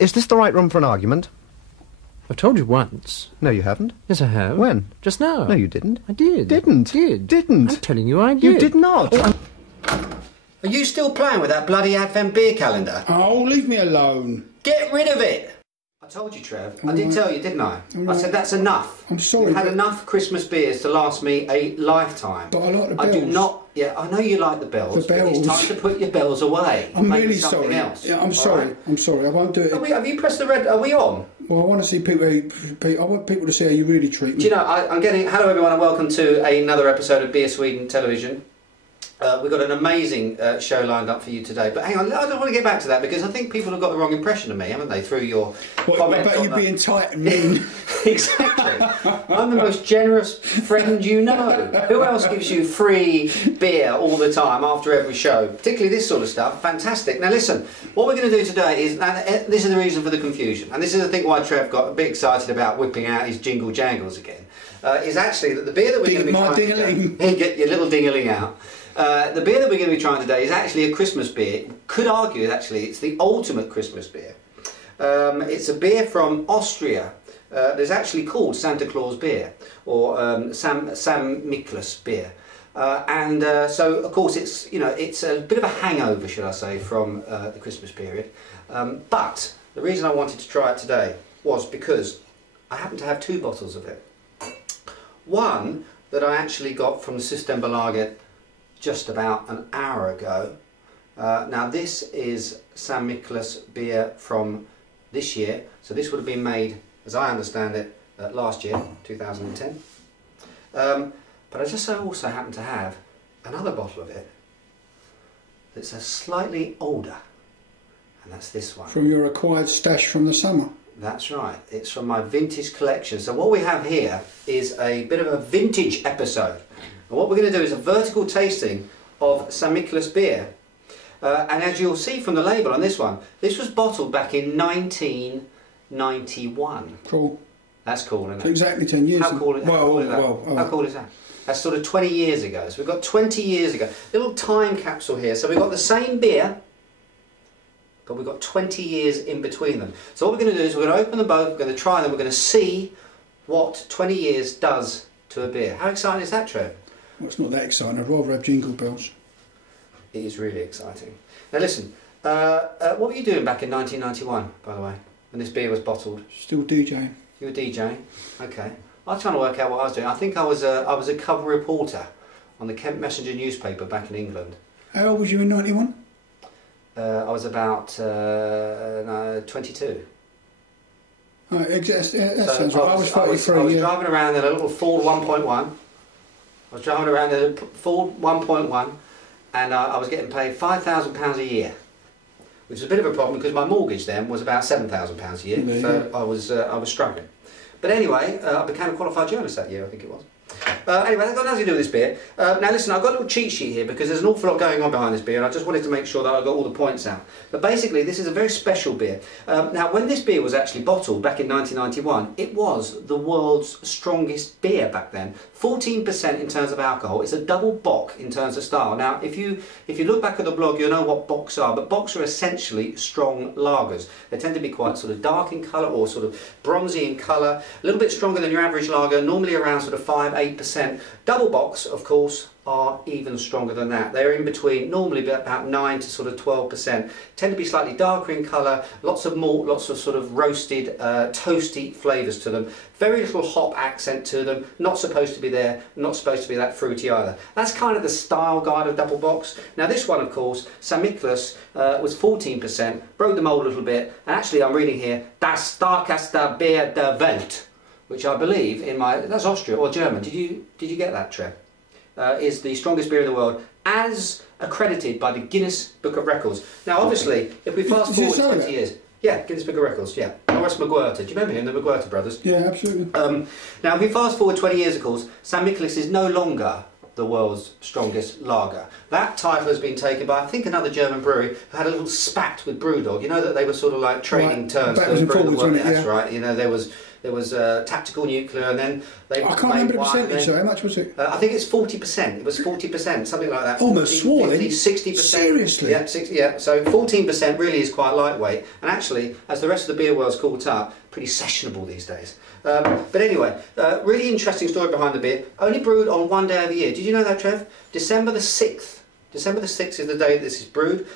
Is this the right room for an argument? I've told you once. No, you haven't. Yes, I have. When? Just now. No, you didn't. I did. Didn't. I'm telling you I did. You did not. Are you still playing with that bloody Advent beer calendar? Oh, leave me alone. Get rid of it! I told you, Trev. I did tell you, didn't I? I said that's enough. I'm sorry. You've had enough Christmas beers to last me a lifetime. But I like the bells. I do not... Yeah, I know you like the bells. The bells. But it's time to put your bells away. I'm Make really something sorry. Else. Yeah, I'm sorry. Right? I'm sorry. I won't do it. Have you pressed the red... Are we on? Well, I want to see people. I want people to see how you really treat me. Do you know, I'm getting... Hello, everyone, and welcome to another episode of Beer Sweden Television. We've got an amazing show lined up for you today, but hang on, I don't want to get back to that because I think people have got the wrong impression of me, haven't they, through your comments about you being tight and mean. Exactly. I'm the most generous friend you know. Who else gives you free beer all the time after every show? Particularly this sort of stuff. Fantastic. Now listen, what we're going to do today is, this is the reason for the confusion, and this is I think why Trev got a bit excited about whipping out his jingle jangles again, is actually that the beer that we're going to be trying today, get your little ding-a-ling out. The beer that we're going to be trying today is actually a Christmas beer. Could argue actually it's the ultimate Christmas beer. It's a beer from Austria. It's actually called Santa Claus Beer or Samichlaus Bier. So of course it's it's a bit of a hangover, should I say, from the Christmas period. But the reason I wanted to try it today was because I happen to have two bottles of it. One that I actually got from the Systembolaget just about an hour ago. Now this is Samichlaus Bier from this year, so this would have been made, as I understand it, last year, 2010. But I just also happen to have another bottle of it that's a slightly older, and that's this one. From your acquired stash from the summer. That's right, it's from my vintage collection. So what we have here is a bit of a vintage episode. And what we're going to do is a vertical tasting of Samichlaus Bier. And as you'll see from the label on this one, this was bottled back in 1991. Cool. That's cool, isn't it? Exactly 10 years. How cool is that? How cool is that? That's sort of 20 years ago. So we've got 20 years ago. Little time capsule here. So we've got the same beer, but we've got 20 years in between them. So what we're going to do is we're going to open them both, we're going to try them, we're going to see what 20 years does to a beer. How exciting is that, Trev? Well, it's not that exciting. I'd rather have jingle bells. It is really exciting. Now listen, what were you doing back in 1991, by the way, when this beer was bottled? Still DJing. You were DJing? Okay. I was trying to work out what I was doing. I think I was a cover reporter on the Kent Messenger newspaper back in England. How old was you in 91? I was about 22. Oh, that sounds right. I was 43. I was driving around in a little Ford 1.1. I was driving around in a Ford 1.1 and I was getting paid £5,000 a year, which was a bit of a problem because my mortgage then was about £7,000 a year, so I was struggling. But anyway, I became a qualified journalist that year, I think it was. Anyway, that's got nothing to do with this beer. Now listen, I've got a little cheat sheet here because there's an awful lot going on behind this beer and I just wanted to make sure that I got all the points out. But basically this is a very special beer. Now when this beer was actually bottled back in 1991, it was the world's strongest beer back then. 14% in terms of alcohol. It's a double bock in terms of style. Now if you look back at the blog you'll know what bocks are, but bocks are essentially strong lagers. They tend to be quite sort of dark in colour or sort of bronzy in colour, a little bit stronger than your average lager, normally around sort of 5–8%. Double bocks, of course, are even stronger than that. They're in between, normally about 9 to sort of 12%. Tend to be slightly darker in colour, lots of malt, lots of sort of roasted, toasty flavours to them. Very little hop accent to them, not supposed to be there, not supposed to be that fruity either. That's kind of the style guide of double bocks. Now this one, of course, Samichlaus, was 14%, broke the mould a little bit, and actually I'm reading here, Das starkeste Bier der Welt, which I believe that's Austria or German. Did you get that, Trev? Is the strongest beer in the world, as accredited by the Guinness Book of Records. Now, obviously, if we fast forward 20 years, yeah, Guinness Book of Records, yeah. Maurice McGuirter, do you remember him, the McGuirter brothers? Yeah, absolutely. Now, if we fast forward 20 years, of course, Samichlaus is no longer the world's strongest lager. That title has been taken by, I think, another German brewery who had a little spat with Brewdog. You know that they were sort of like trading terms. Backwards and forwards, that's right. You know, there was there was tactical nuclear, and then they. I can't remember the percentage. So how much was it? I think it's 40%. It was 40%, something like that. Almost swore then. 60%. Seriously? Yeah, 60, yeah. So 14% really is quite lightweight, and actually, as the rest of the beer world's caught up, pretty sessionable these days. But anyway, really interesting story behind the beer. Only brewed on one day of the year. Did you know that, Trev? December the 6th. December the 6th is the day this is brewed,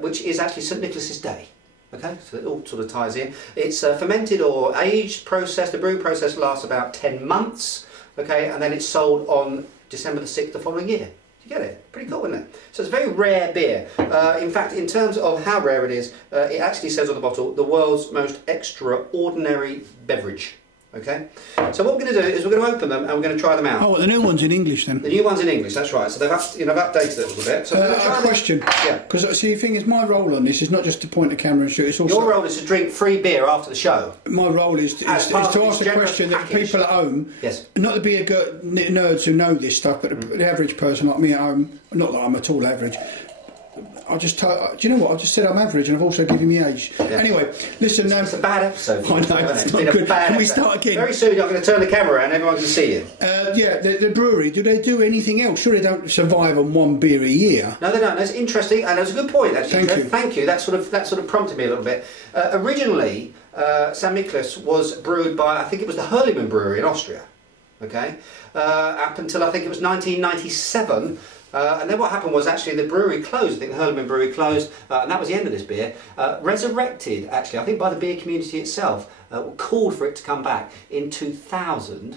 which is actually St Nicholas's Day. Okay, so it all sort of ties in. It's fermented or aged process. The brewing process lasts about 10 months. Okay, and then it's sold on December the 6th the following year. You get it? Pretty cool, isn't it? So it's a very rare beer. In fact, in terms of how rare it is, it actually says on the bottle, the world's most extraordinary beverage. Okay, so what we're going to do is we're going to open them and we're going to try them out. Oh, well, the new one's in English then? The new one's in English, that's right. So they've updated it a little bit. So a question. Yeah. Because see, the thing is, my role on this is not just to point the camera and shoot. It's also your role is to drink free beer after the show. My role is to ask a question that people at home, yes, not the beer nerds who know this stuff, but the average person like me at home. Not that I'm at all average. I just do you know what? I just said I'm average, and I've also given me age. Yeah. Anyway, listen. It's a bad episode. I know it's not good. Can we start again? Very soon, I'm going to turn the camera around. Everyone can see you. Yeah, the brewery. Do they do anything else? Sure, they don't survive on one beer a year. No, they don't. That's interesting, and that's a good point. Actually, Thank you. That sort of prompted me a little bit. Originally, Samichlaus was brewed by, I think it was the Hurlimann Brewery in Austria. Okay, up until I think it was 1997. And then what happened was actually the brewery closed. I think the Hurlimann Brewery closed, and that was the end of this beer. Resurrected, actually, I think by the beer community itself, called for it to come back in 2000,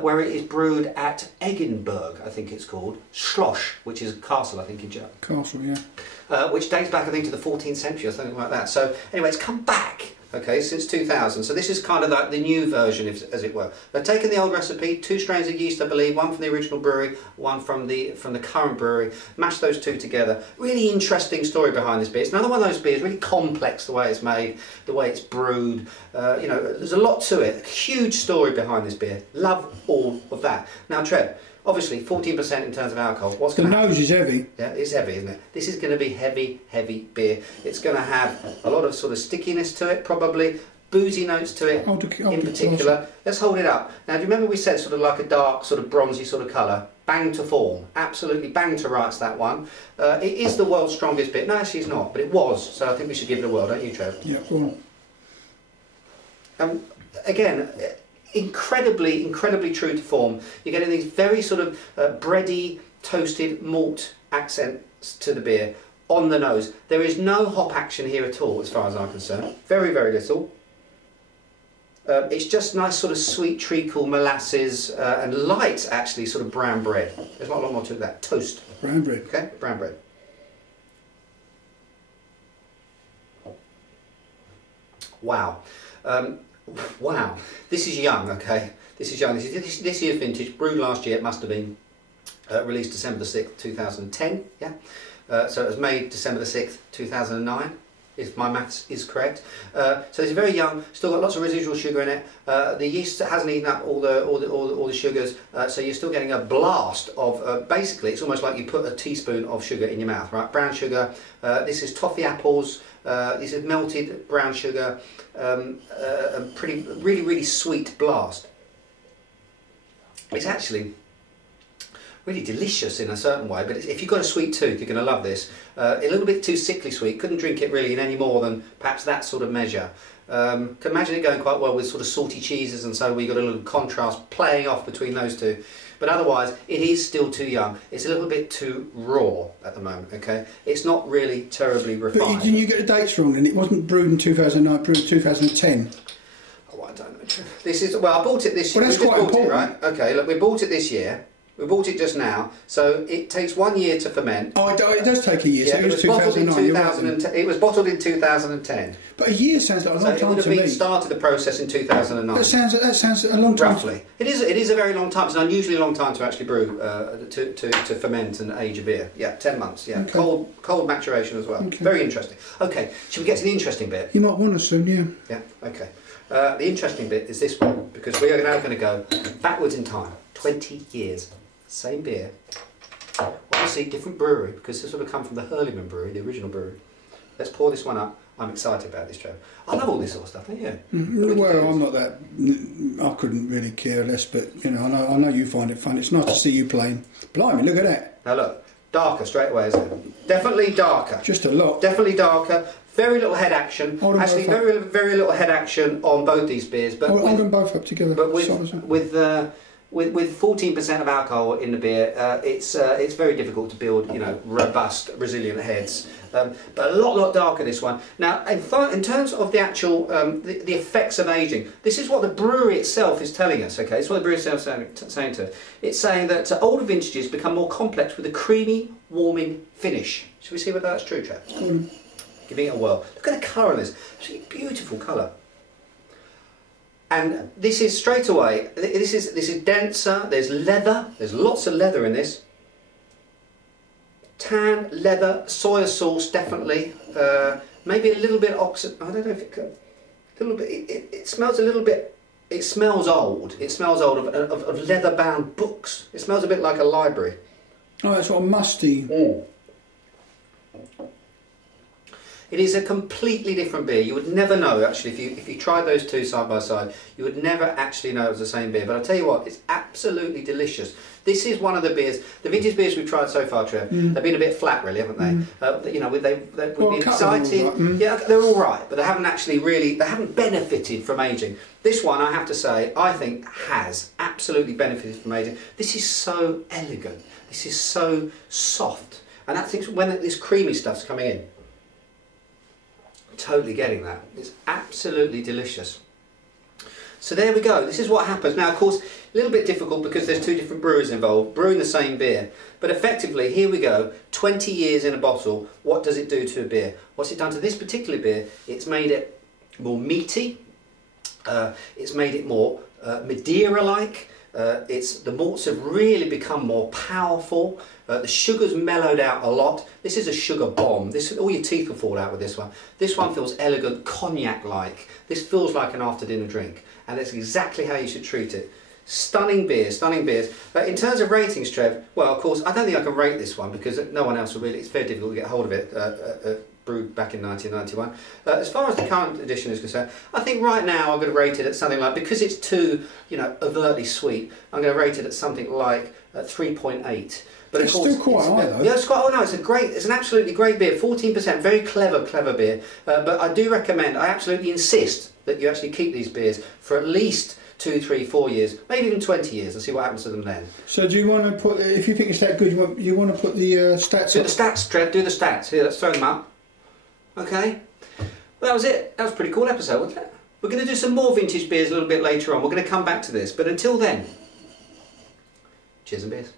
where it is brewed at Eggenberg, I think it's called, Schloss, which is a castle, I think, in Germany. Castle, yeah. Which dates back, I think, to the 14th century or something like that. So anyway, it's come back. Okay, since 2000. So this is kind of like the new version, as it were. They've taken the old recipe, 2 strains of yeast, I believe, one from the original brewery, one from the current brewery. Mashed those 2 together. Really interesting story behind this beer. It's another one of those beers, really complex the way it's made, the way it's brewed. You know, there's a lot to it. A huge story behind this beer. Love all of that. Now, Trev, obviously 14% in terms of alcohol. What's going to happen? The nose is heavy. Yeah, it's heavy, isn't it? This is going to be heavy, heavy beer. It's going to have a lot of sort of stickiness to it, probably. Boozy notes to it, in particular. Let's hold it up. Now, do you remember we said sort of like a dark, sort of bronzy sort of colour? Bang to form. Absolutely bang to rights, that one. It is the world's strongest beer. No, actually it's not, but it was. So I think we should give it a whirl, don't you, Trev? Yeah, go on. Again, incredibly true to form. You're getting these very sort of bready, toasted malt accents to the beer on the nose. There is no hop action here at all, as far as I'm concerned. Very, very little. It's just nice sort of sweet treacle molasses and light, actually, sort of brown bread. There's not a lot more to that. Toast. Brown bread. Okay, brown bread. Wow. Wow, this is young, okay? This is young. This year's vintage, brewed last year. It must have been released December the 6th, 2010. Yeah. So it was made December the 6th, 2009. If my maths is correct. So it's very young. Still got lots of residual sugar in it. The yeast hasn't eaten up all the sugars. So you're still getting a blast of. Basically, it's almost like you put a teaspoon of sugar in your mouth, right? Brown sugar. This is toffee apples. This is melted brown sugar. A really sweet blast. It's actually really delicious in a certain way, but if you've got a sweet tooth, you're going to love this. A little bit too sickly sweet. Couldn't drink it really in any more than perhaps that sort of measure. Can imagine it going quite well with sort of salty cheeses, and so we got a little contrast playing off between those two. But otherwise, it is still too young. It's a little bit too raw at the moment. Okay, it's not really terribly refined. But didn't you get the dates wrong? And it wasn't brewed in 2009. Brewed in 2010. Oh, I don't know. This is I bought it this year. Well, that's quite important, right? Okay, look, we bought it this year. We bought it just now, so it takes 1 year to ferment. Oh, it does take a year. Yeah, so it was 2009. It was bottled in 2010. But a year sounds like a long time to me. So it would have started the process in 2009. That sounds a long time. Roughly, it is a very long time. It's an unusually long time to actually brew, to ferment and age a beer. Yeah, 10 months. Yeah, okay. Cold maturation as well. Okay. Very interesting. Okay, should we get to the interesting bit? You might want to soon, yeah. Yeah. Okay. The interesting bit is this one, because we are now going to go backwards in time, 20 years. Same beer, obviously different brewery, because this would have come from the Hurlimann Brewery, the original brewery. Let's pour this one up I'm excited about this, Trev. I love all this sort of stuff, don't you? Well, I'm not that. I couldn't really care less, but you know, I know you find it fun. It's nice to see you playing. Blimey, look at that. Now look, darker straight away, isn't it? Definitely darker. Just a lot. Definitely darker. Very little head action. Actually, very little head action on both these beers. But hold them both up together. But with 14% of alcohol in the beer, it's very difficult to build, you know, robust, resilient heads. But a lot darker, this one. Now, in terms of the actual the effects of aging, this is what the brewery itself is telling us. Okay, it's what the brewery itself is saying to us. It's saying that older vintages become more complex with a creamy, warming finish. Should we see whether that's true, Trev? Giving it a whirl. Look at the colour of this. It's a beautiful colour. And this is straight away. This is denser. There's leather. There's lots of leather in this. Tan, leather, soy sauce, definitely. Maybe a little bit oxide. I don't know if it could. A little bit. It smells a little bit. It smells old. It smells old of leather-bound books. It smells a bit like a library. Oh, it's sort of musty. It is a completely different beer. You would never know, actually, if you tried those two side by side, you would never actually know it was the same beer. But I'll tell you what, it's absolutely delicious. This is one of the beers, the vintage beers we've tried so far, Trev, they've been a bit flat, really, haven't they? You know, they've been exciting. Yeah, they're all right, but they haven't actually really, they haven't benefited from aging. This one, I have to say, I think has absolutely benefited from aging. This is so elegant. This is so soft. And I think when this creamy stuff's coming in, totally getting that. It's absolutely delicious. So there we go. This is what happens. Now, of course, a little bit difficult because there's two different brewers involved, brewing the same beer. But effectively, here we go, 20 years in a bottle. What does it do to a beer? What's it done to this particular beer? It's made it more meaty. It's made it more Madeira-like. The malts have really become more powerful. The sugar's mellowed out a lot. This is a sugar bomb. All your teeth will fall out with this one. This one feels elegant, cognac-like. This feels like an after-dinner drink, and that's exactly how you should treat it. Stunning beers, stunning beers. In terms of ratings, Trev, well, of course, I don't think I can rate this one because no one else will really. It's very difficult to get hold of it. Brewed back in 1991. As far as the current edition is concerned, I think right now I'm going to rate it at something like, because it's too, you know, overtly sweet, I'm going to rate it at something like 3.8. But it's of course, still quite high though. Yeah, it's quite. Oh no, it's an absolutely great beer. 14%, very clever beer. But I do recommend. I absolutely insist that you actually keep these beers for at least 2, 3, 4 years, maybe even 20 years, and see what happens to them then. So do you want to put? If you think it's that good, you want to put the stats? Do the stats, Trev. Do the stats. Here, let's throw them up. Okay. Well, that was it. That was a pretty cool episode, wasn't it? We're going to do some more vintage beers a little bit later on. We're going to come back to this, but until then, cheers and beers.